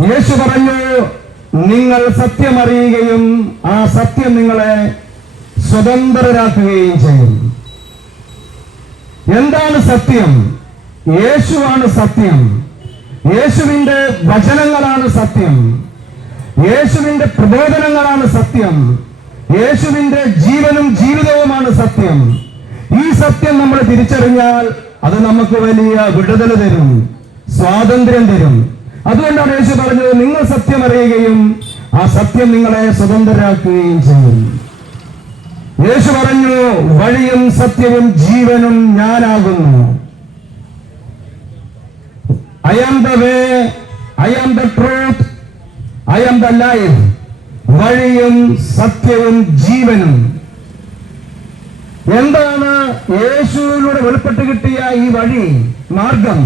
യേശു പറഞ്ഞു നിങ്ങൾ സത്യമറിയുകയും ആ സത്യം നിങ്ങളെ സ്വതന്ത്രരാക്കുകയും ചെയ്യും. എന്താണ് സത്യം? യേശുവാണ് സത്യം. യേശുവിന്റെ വചനങ്ങളാണ് സത്യം. യേശുവിന്റെ പ്രബോധനങ്ങളാണ് സത്യം. യേശുവിന്റെ ജീവനും ജീവിതവുമാണ് സത്യം. ഈ സത്യം നമ്മൾ തിരിച്ചറിഞ്ഞാൽ അത് നമുക്ക് വലിയ വിടുതൽ തരും സ്വാതന്ത്ര്യം തരും. അതുകൊണ്ടാണ് യേശു പറഞ്ഞത് നിങ്ങൾ സത്യം അറിയുകയും ആ സത്യം നിങ്ങളെ സ്വതന്ത്രരാക്കുകയും ചെയ്യും. യേശു പറഞ്ഞു വഴിയും സത്യവും ജീവനും ഞാനാകുന്നു. I am the way I am the truth I am the life വഴിയും സത്യവും ജീവനും. എന്താണ് യേശുവിലൂടെ വെളിപ്പെട്ട് കിട്ടിയ ഈ വഴി മാർഗം?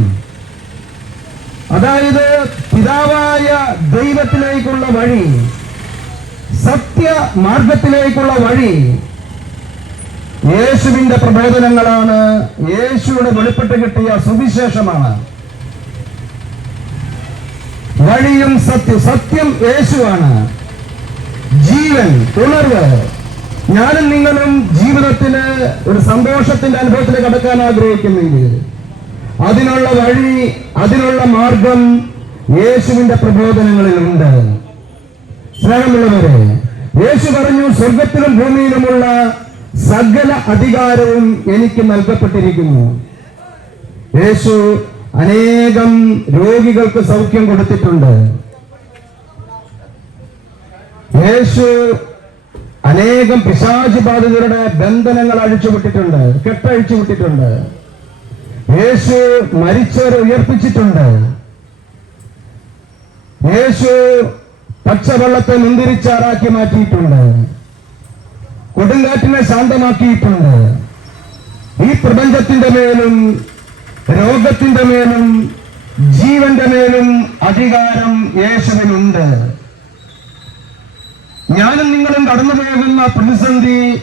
അതായത് പിതാവായ ദൈവത്തിലേക്കുള്ള വഴി സത്യ മാർഗത്തിലേക്കുള്ള വഴി യേശുവിന്റെ പ്രബോധനങ്ങളാണ്. യേശുവിടെ വെളിപ്പെട്ട് കിട്ടിയ സുവിശേഷമാണ്. വഴിയും സത്യം സത്യം യേശുവാണ്. ജീവൻ ഉണർവ്. ഞാനും നിങ്ങളും ജീവിതത്തിന് ഒരു സന്തോഷത്തിന്റെ അനുഭവത്തിൽ കടക്കാൻ ആഗ്രഹിക്കുന്നെങ്കിൽ അതിനുള്ള വഴി അതിനുള്ള മാർഗം യേശുവിന്റെ പ്രബോധനങ്ങളിലുണ്ട്. സ്നേഹമുള്ളവരെ യേശു പറഞ്ഞു സ്വർഗത്തിലും ഭൂമിയിലുമുള്ള സകല അധികാരവും എനിക്ക് നൽകപ്പെട്ടിരിക്കുന്നു. യേശു അനേകം രോഗികൾക്ക് സൗഖ്യം കൊടുത്തിട്ടുണ്ട്. യേശു അനേകം പിശാചി ബാധിതരുടെ ബന്ധനങ്ങൾ അഴിച്ചുവിട്ടിട്ടുണ്ട് കെട്ടഴിച്ചു വിട്ടിട്ടുണ്ട് യേശു മരിച്ചവരെ ഉയർപ്പിച്ചിട്ടുണ്ട്. യേശു പച്ചവെള്ളത്തെ മുന്തിരിച്ചാറാക്കി മാറ്റിയിട്ടുണ്ട്. കൊടുങ്കാറ്റിനെ ശാന്തമാക്കിയിട്ടുണ്ട്. ഈ പ്രപഞ്ചത്തിന്റെ മേലും രോഗത്തിന്റെ മേലും ജീവന്റെ മേലും അധികാരം യേശുവിനുണ്ട്. ഞാനും നിങ്ങളും കടന്നു പോകുന്ന പ്രതിസന്ധി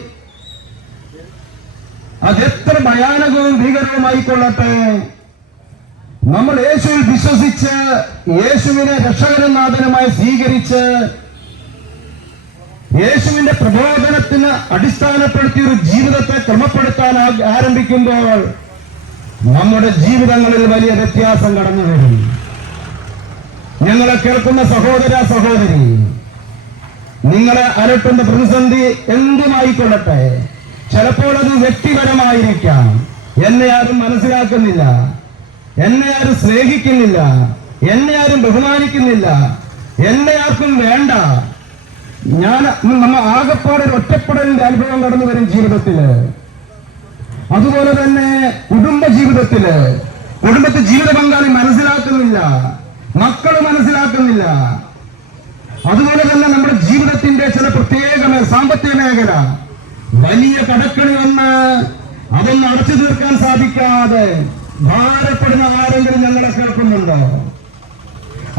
അതെത്ര ഭയാനകവും ഭീകരവുമായിക്കൊള്ളട്ടെ. നമ്മൾ യേശുവിൽ വിശ്വസിച്ച് യേശുവിനെ രക്ഷകനും സ്വീകരിച്ച് യേശുവിന്റെ പ്രബോധനത്തിന് അടിസ്ഥാനപ്പെടുത്തിയ ഒരു ജീവിതത്തെ ക്രമപ്പെടുത്താൻ ആരംഭിക്കുമ്പോൾ നമ്മുടെ ജീവിതങ്ങളിൽ വലിയ വ്യത്യാസം കടന്നു വരും. ഞങ്ങളെ കേൾക്കുന്ന സഹോദര സഹോദരി നിങ്ങളെ അലട്ടുന്ന പ്രതിസന്ധി എന്തുമായിക്കൊള്ളട്ടെ? ചിലപ്പോൾ അത് വ്യക്തിപരമായിരിക്കാം. എന്നെ ആരും മനസ്സിലാക്കുന്നില്ല. എന്നെ ആരും സ്നേഹിക്കുന്നില്ല. എന്നെ ആരും ബഹുമാനിക്കുന്നില്ല. എന്നെ ആർക്കും വേണ്ട. ഞാൻ നമ്മ ആകെപ്പാടെ ഒരു ഒറ്റപ്പെടലിന്റെ അനുഭവം കടന്നു വരും ജീവിതത്തിൽ. അതുപോലെ തന്നെ കുടുംബ ജീവിതത്തിൽ. കുടുംബത്തെ ജീവിത പങ്കാളി മനസ്സിലാക്കുന്നില്ല. മക്കൾ മനസ്സിലാക്കുന്നില്ല. അതുപോലെ തന്നെ നമ്മുടെ ജീവിതത്തിന്റെ ചില പ്രത്യേക സാമ്പത്തിക മേഖല. വലിയ കടക്കണി വന്ന് അതൊന്ന് അടച്ചു തീർക്കാൻ സാധിക്കാതെ ഭാരപ്പെടുന്ന ആരെങ്കിലും ഞങ്ങളെ കേൾക്കുന്നുണ്ടോ?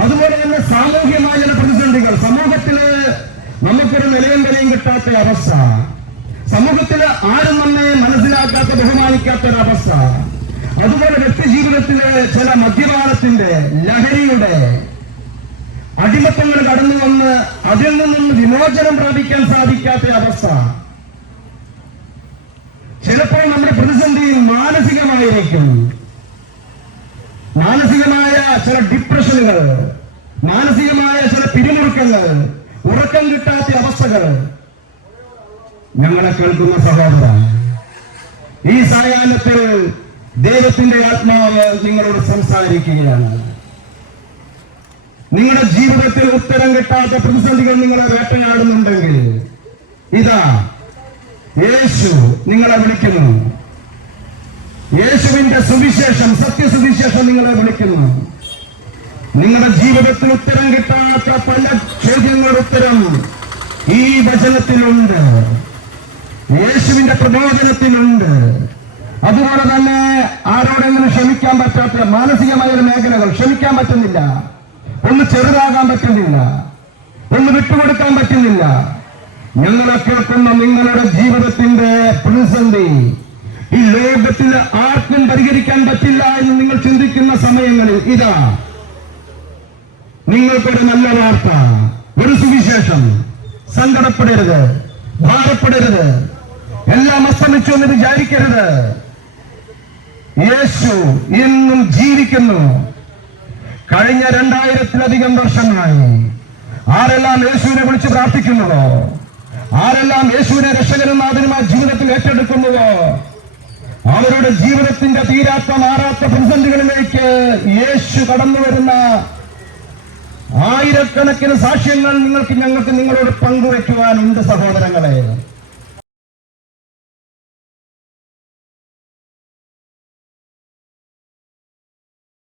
അതുപോലെ തന്നെ സാമൂഹ്യമായ ചില പ്രതിസന്ധികൾ. സമൂഹത്തിൽ നമുക്കൊരു നിലയും വിലയും കിട്ടാത്ത അവസ്ഥ. സമൂഹത്തിൽ ആരും നമ്മെ മനസ്സിലാക്കാത്ത ബഹുമാനിക്കാത്ത ഒരു അവസ്ഥ. അതുപോലെ വ്യക്തി ജീവിതത്തിലെ ചില മദ്യപാനത്തിന്റെ ലഹരിയുടെ അടിമത്തങ്ങൾ കടന്നു വന്ന് അതിൽ നിന്നും വിമോചനം പ്രാപിക്കാൻ സാധിക്കാത്ത അവസ്ഥ ചിലപ്പോൾ നമ്മുടെ പ്രതിസന്ധി മാനസികമായിരിക്കും. മാനസികമായ ചില ഡിപ്രഷനുകൾ മാനസികമായ ചില പിരിമുറുക്കങ്ങൾ ഉറക്കം കിട്ടാത്ത അവസ്ഥകൾ. ഞങ്ങളെ കേൾക്കുന്ന സഹോദര ഈ സായാഹ്നത്തിൽ ദൈവത്തിന്റെ ആത്മാവ് നിങ്ങളോട് സംസാരിക്കുകയാണ്. നിങ്ങളുടെ ജീവിതത്തിൽ ഉത്തരം കിട്ടാത്ത പ്രതിസന്ധികൾ നിങ്ങളെ വേട്ടയാടുന്നുണ്ടെങ്കിൽ ഇതാ യേശു നിങ്ങളെ വിളിക്കുന്നു. യേശുവിന്റെ സുവിശേഷം സത്യസുവിശേഷം നിങ്ങളെ വിളിക്കുന്നു. നിങ്ങളുടെ ജീവിതത്തിൽ ഉത്തരം കിട്ടാത്ത പല ചോദ്യങ്ങളുടെ ഉത്തരം ഈ വചനത്തിലുണ്ട്. യേശുവിന്റെ പ്രബോധനത്തിലുണ്ട്. അതുപോലെ തന്നെ ആരോടെങ്കിലും ക്ഷമിക്കാൻ പറ്റാത്ത മാനസികമായ ഒരു മേഖലകൾ ക്ഷമിക്കാൻ പറ്റുന്നില്ല. ഒന്ന് ചെറുതാകാൻ പറ്റുന്നില്ല. ഒന്ന് വിട്ടുകൊടുക്കാൻ പറ്റുന്നില്ല. ഞങ്ങളെ കേൾക്കുന്ന നിങ്ങളുടെ ജീവിതത്തിന്റെ പ്രതിസന്ധി ഈ ലോകത്തിൽ ആർക്കും പരിഹരിക്കാൻ പറ്റില്ല എന്ന് നിങ്ങൾ ചിന്തിക്കുന്ന സമയങ്ങളിൽ ഇതാ. നിങ്ങൾക്കൊരു നല്ല വാർത്ത. ഒരു സുവിശേഷം. സങ്കടപ്പെടരുത്. ഭാരപ്പെടരുത്. എല്ലാം അസ്തമിച്ചു എന്ന് വിചാരിക്കരുത്. യേശു ഇന്നും ജീവിക്കുന്നു. കഴിഞ്ഞ രണ്ടായിരത്തിലധികം വർഷങ്ങളായി. ആരെല്ലാം യേശുവിനെ വിളിച്ച് പ്രാർത്ഥിക്കുന്നുവോ? ആരെല്ലാം യേശുവിനെ രക്ഷകനും നാഥനുമായി ജീവിതത്തിൽ അവരുടെ ജീവിതത്തിന്റെ തീരാത്ത മാറാത്ത പ്രതിസന്ധികളിലേക്ക് യേശു കടന്നു വരുന്ന ആയിരക്കണക്കിന് സാക്ഷ്യങ്ങൾ നിങ്ങൾക്ക് ഞങ്ങൾക്ക് നിങ്ങളോട് പങ്കുവയ്ക്കുവാനുണ്ട് സഹോദരങ്ങളെ.